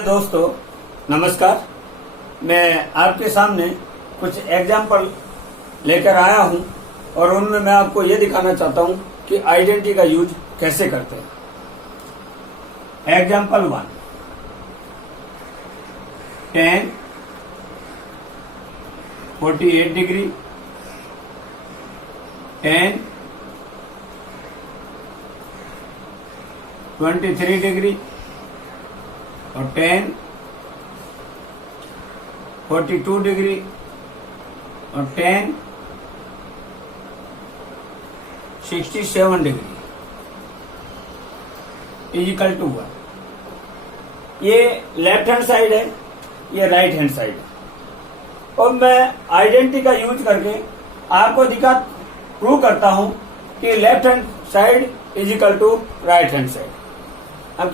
दोस्तों नमस्कार। मैं आपके सामने कुछ एग्जाम्पल लेकर आया हूं और उनमें मैं आपको ये दिखाना चाहता हूं कि आइडेंटिटी का यूज कैसे करते हैं। एग्जाम्पल 1, 10 48 डिग्री, 10 23 डिग्री और 10 42 डिग्री और 10 67 डिग्री इजिकल टू 1। ये लेफ्ट हैंड साइड है, ये राइट हैंड साइड है। और मैं आइडेंटिटी का यूज करके आपको प्रूव करता हूं कि left hand side is equal to right hand side. अब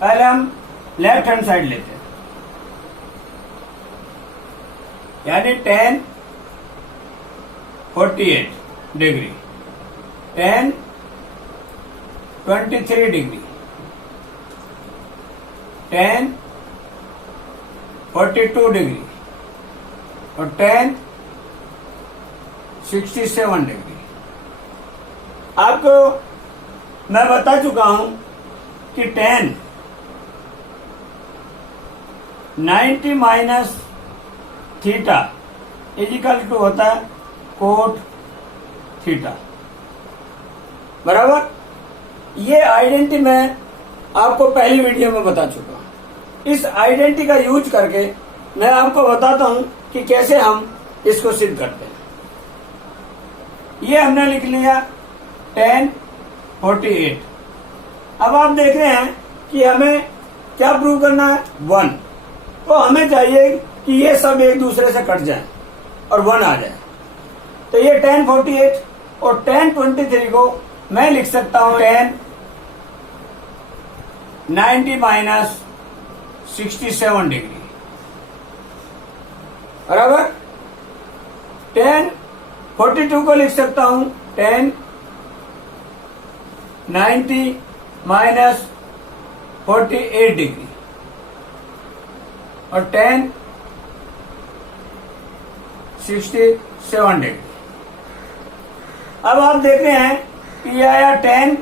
पहले हम लेफ्ट हैंड साइड लेते हैं, यानी 10 48 डिग्री, 10 23 डिग्री, 10 42 डिग्री और 10 67 डिग्री। आपको मैं बता चुका हूं कि 10 90 माइनस थीटा इजिकल टू होता है कोट थीटा, बराबर। ये आइडेंटिटी मैं आपको पहली वीडियो में बता चुका हूं। इस आइडेंटिटी का यूज करके मैं आपको बताता हूं कि कैसे हम इसको सिद्ध करते हैं। ये हमने लिख लिया 10 48। अब आप देख रहे हैं कि हमें क्या प्रूव करना है, 1। तो हमें चाहिए कि ये सब एक दूसरे से कट जाए और 1 आ जाए। तो ये 10 48 और 10 23 को मैं लिख सकता हूं 10 90 माइनस 67 डिग्री, बराबर। 10 42 को लिख सकता हूं 10 90 माइनस 48 डिग्री और 10 67 डिग्री। अब आप देख रहे हैं कि ये आया 10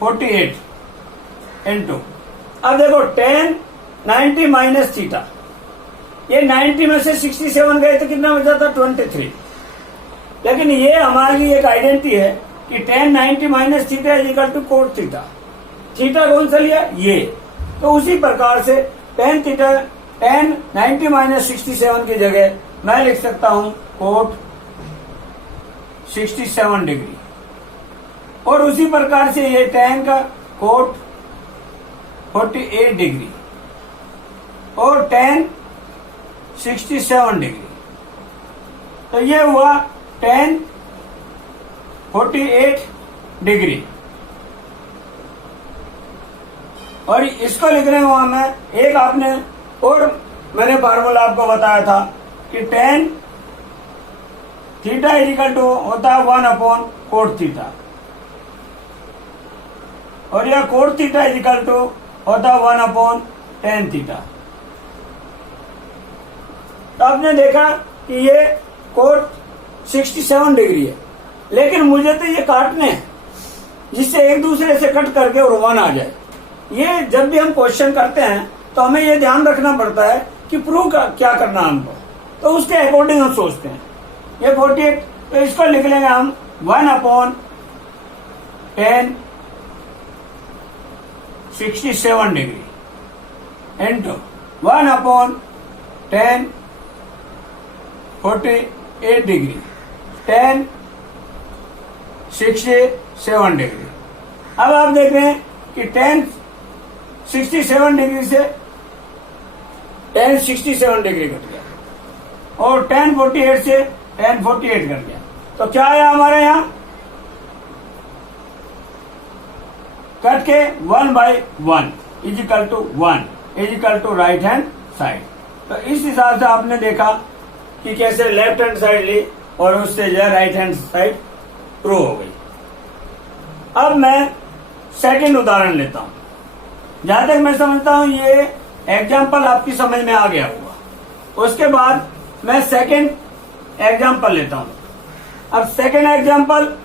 48 इंटू, अब देखो 10 90 माइनस थीटा, ये 90 में से 67 गए तो कितना बचा था, 23। लेकिन ये हमारी एक आइडेंटिटी है कि 10 90 minus theta is equal to cot theta. Theta कौन सा लिया, ये। तो उसी प्रकार से 10 90 माइनस 67 की जगह मैं लिख सकता हूं कोट 67 डिग्री। और उसी प्रकार से ये 10 का कोट 48 डिग्री और 10 67 डिग्री। तो ये हुआ 10 48 डिग्री। और इसको लिख रहे हुआ मैं एक आपने और मैंने फार्मूला आपको बताया था कि 10 थीटा इजिकल टू होता है 1 अपॉन कोट थीटा और यह कोट थीटा इजिकल टू होता है 1 अपॉन टेन थीटा। तो आपने देखा कि ये कोट 67 डिग्री है, लेकिन मुझे तो ये काटने हैं जिससे एक दूसरे से कट करके और 1 आ जाए। ये जब भी हम क्वेश्चन करते हैं तो हमें ये ध्यान रखना पड़ता है कि प्रूव क्या करना हमको, तो उसके अकॉर्डिंग हम सोचते हैं। ये 48, तो इसको लिख लेंगे हम 1 upon 10 67 degree into 1 upon 10 48 degree 10 67 degree. अब आप देख रहे हैं कि 10 67 डिग्री से 10 67 डिग्री कट गया और 10 48 से 10 48 कट गया। तो क्या आया हमारे यहां, कट के 1/1 is equal to 1 is equal to right hand side. तो इस हिसाब से आपने देखा कि कैसे लेफ्ट हैंड साइड ली और उससे जो राइट हैंड साइड प्रूव हो गई। अब मैं सेकंड उदाहरण लेता हूं। जहां तक मैं समझता हूं ये एग्जाम्पल आपकी समझ में आ गया होगा। उसके बाद मैं सेकंड एग्जाम्पल लेता हूं। अब second example,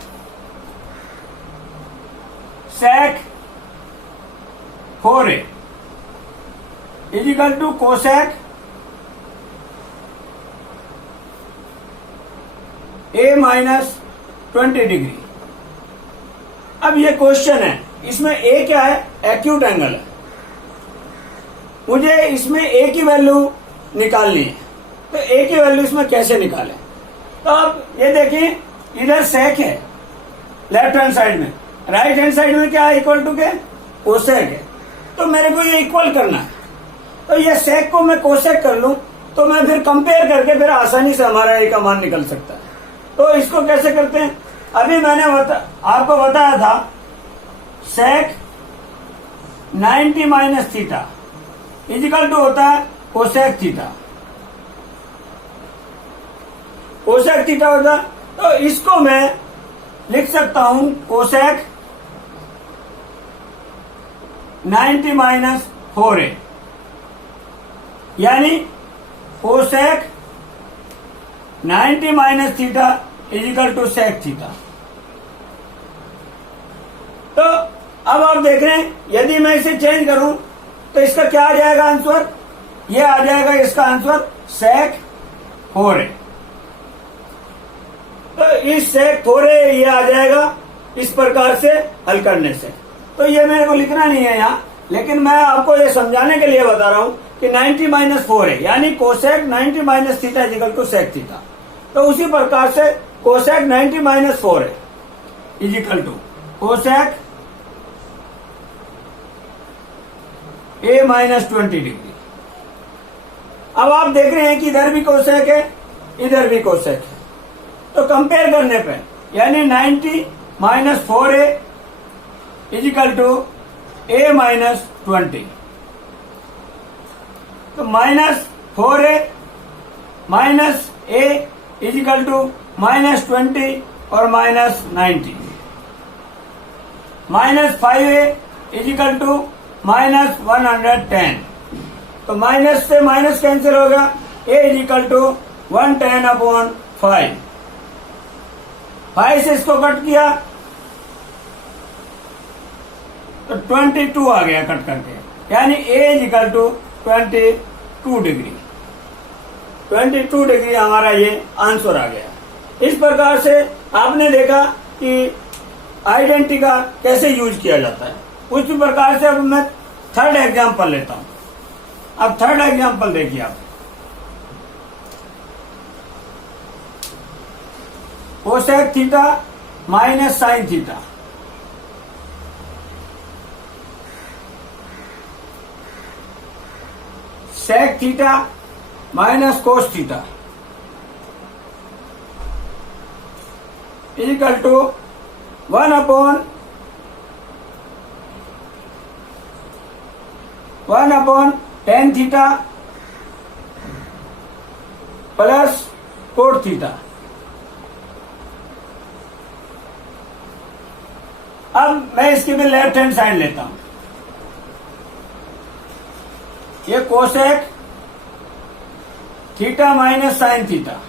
sec 4a is equal to cosec a minus 20 degree. अब ये क्वेश्चन है, इसमें a क्या है? एक्यूट एंगल है। मुझे इसमें a की वैल्यू निकालनी है, तो a की वैल्यू इसमें कैसे निकालें? तो अब ये देखिए, इधर सेक है लेफ्ट हैंड साइड में, राइट हैंड साइड में क्या है? इक्वल टू के कोसेक है। तो मेरे को ये इक्वल करना है, तो ये सेक को मैं कोसेक कर लूं तो मैं फिर कंपेयर करके फिर आसानी से हमारा ए का मान निकल सकता है। तो इसको कैसे करते हैं? अभी मैंने आपको बताया था सेक 90 माइनस थीटा इजिकल टू होता है कोसेक थीटा। कोसेक थीटा होता है, तो इसको मैं लिख सकता हूं कोसेक 90 माइनस 4a, यानी cosec 90 minus theta is equal to sec theta. तो अब आप देख रहे हैं, यदि मैं इसे चेंज करूं तो इसका क्या आ जाएगा आंसर? ये आ जाएगा इसका आंसर सेक 4a। तो इस सेक 4a ये आ जाएगा इस प्रकार से हल करने से। तो ये मेरे को लिखना नहीं है यहाँ, लेकिन मैं आपको ये समझाने के लिए बता रहा हूं कि 90 माइनस 4a यानी cosec 90 minus theta is equal to sec theta. तो उसी प्रकार से cosec 90 minus 4a is equal to cosec a minus 20 degree. अब आप देख रहे हैं कि इधर भी कोसेक है, इधर भी कोसेक है। तो कंपेयर करने पे यानी 90 minus 4a is equal to a minus 20। तो minus 4a minus a is equal to minus 20 और minus 90। Minus 5a is equal to minus 110। तो माइनस से माइनस कैंसिल हो गया, a इजिकल टू 110 अपॉन 5। 5 से इसको कट किया तो 22 आ गया कट करके, यानी a is equal to 22 degree. 22 degree हमारा ये आंसर आ गया। इस प्रकार से आपने देखा कि आइडेंटिटी का कैसे यूज किया जाता है। उसी प्रकार से अब मैं थर्ड एग्जांपल लेता हूं। अब थर्ड एग्जांपल देखिए आप, cosec theta minus sine theta. Sec theta minus cos theta equal to 1 upon tan theta plus cot theta. अब मैं इसकी भी लेफ्ट हैंड साइड लेता हूं। ये cosec theta minus sine theta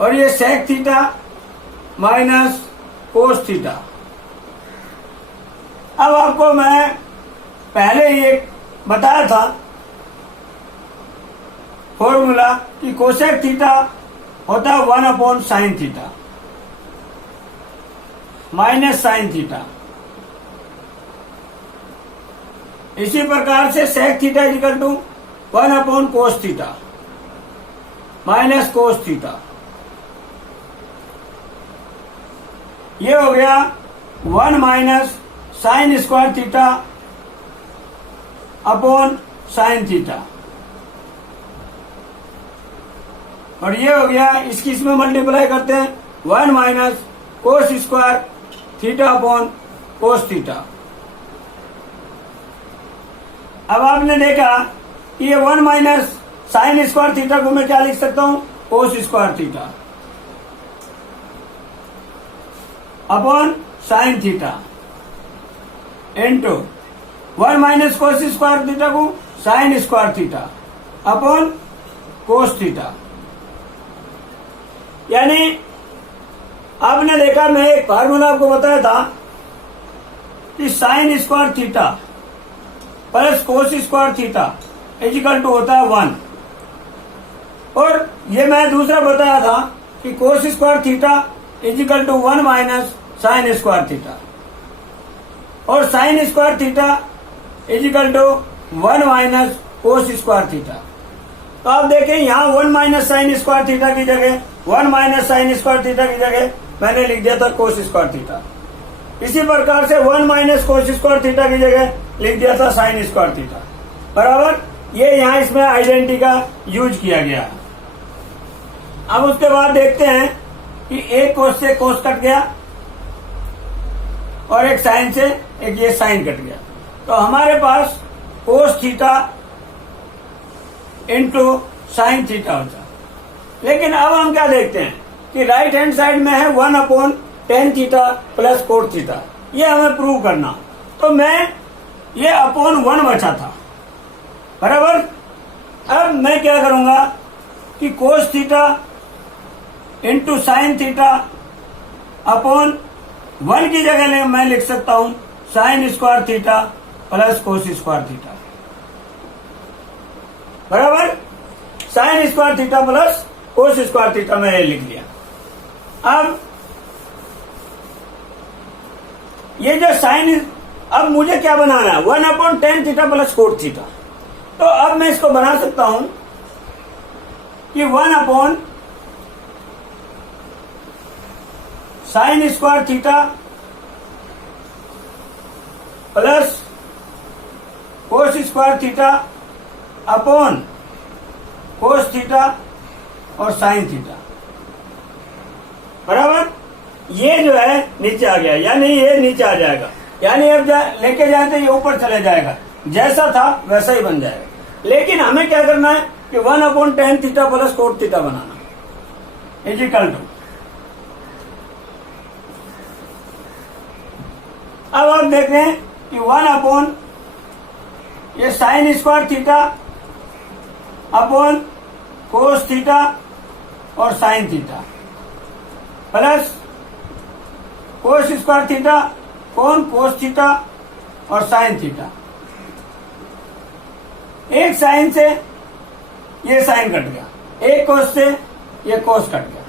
और ये sec theta minus cos theta. अब आपको मैं पहले ये बताया था फॉर्मूला कि कोसेक थीटा होता है 1 upon sine theta minus sine theta. इसी प्रकार से sec theta equal to 1 upon cos theta minus cos theta. ये हो गया 1 minus sine square theta upon sine theta और ये हो गया, इसकी इसमें मल्टीप्लाई करते हैं 1 minus cos square theta upon cos theta. अब आपने देखा कि ये 1 माइनस साइन स्क्वायर थीटा को मैं क्या लिख सकता हूं? Cos square theta upon sine theta. Into 1 minus cos square theta को sine square theta upon cos theta. यानी आपने देखा, मैं एक फार्मूला आपको बताया था कि sine square theta plus cos square theta is equal to होता है 1, और ये मैं दूसरा बताया था कि cos square theta is equal to 1 minus sine square theta, और sine square theta is equal to 1 minus cos square theta. तो आप देखें यहाँ 1 माइनस साइन स्क्वायर थीटा की जगह 1 माइनस साइन स्क्वायर थीटा की जगह मैंने लिख दिया था कोस स्क्वायर थीटा। इसी प्रकार से 1 माइनस कोस स्क्वायर थीटा की जगह लिख दिया था साइन स्क्वायर थीटा बराबर। ये यहाँ इसमें आइडेंटिटी का यूज किया गया है। अब उसके बाद देखते हैं कि एक कोस से कोस कट गया और एक साइन से एक ये साइन कट गया, तो हमारे पास cos theta into sine theta होता। लेकिन अब हम क्या देखते हैं कि राइट हैंड साइड में है 1/tan theta plus cot theta, ये हमें प्रूव करना। तो मैं ये अपॉन 1 बचा था बराबर। अब मैं क्या करूंगा कि cos theta into sine theta upon 1 की जगह मैं लिख सकता हूं sine square theta plus cos square theta बराबर। Sine square theta plus cos square theta मैंने लिख दिया। अब ये जो साइन, अब मुझे क्या बनाना है 1/tan theta plus cot theta. तो अब मैं इसको बना सकता हूं कि 1 sign square theta plus cos square theta upon cos theta और साइन थीटा बराबर। ये जो है नीचे आ गया, यानी ये नीचे आ जाएगा, यानी अब लेके जाए तो ये ऊपर चले जाएगा, जैसा था वैसा ही बन जाएगा। लेकिन हमें क्या करना है कि 1/tan theta plus cot theta बनाना इजिकल टू। अब आप देख रहे हैं कि 1 ये sine square theta upon cos theta और sine theta plus cos square theta कौन कोस थीटा और साइन थीटा। एक साइन से ये साइन कट गया, एक कोस से ये कोस कट गया,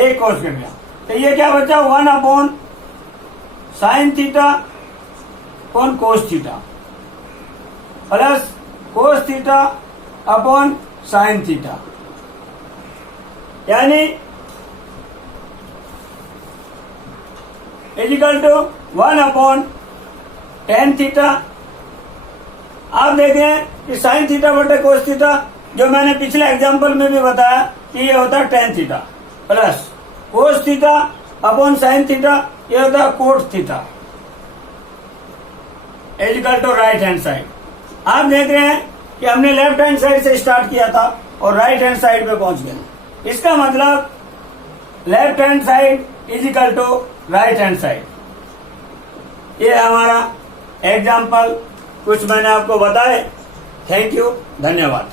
एक कोस कट गया, तो ये क्या बचा 1 साइन थीटा कौन cos theta plus cos theta upon sine theta, यानी इजिकल टू 1/tan थीटा। आप देखें कि साइन थीटा बटे कोस थीटा, जो मैंने पिछले एग्जांपल में भी बताया कि ये होता है tan theta plus cos theta upon sine theta, ये होता है cot theta is equal to right hand side. आप देख रहे हैं कि हमने लेफ्ट हैंड साइड से स्टार्ट किया था और राइट हैंड साइड पे पहुंच गए। इसका मतलब left hand side is equal to right hand side. ये हमारा एग्जाम्पल कुछ मैंने आपको बताए। थैंक यू, धन्यवाद।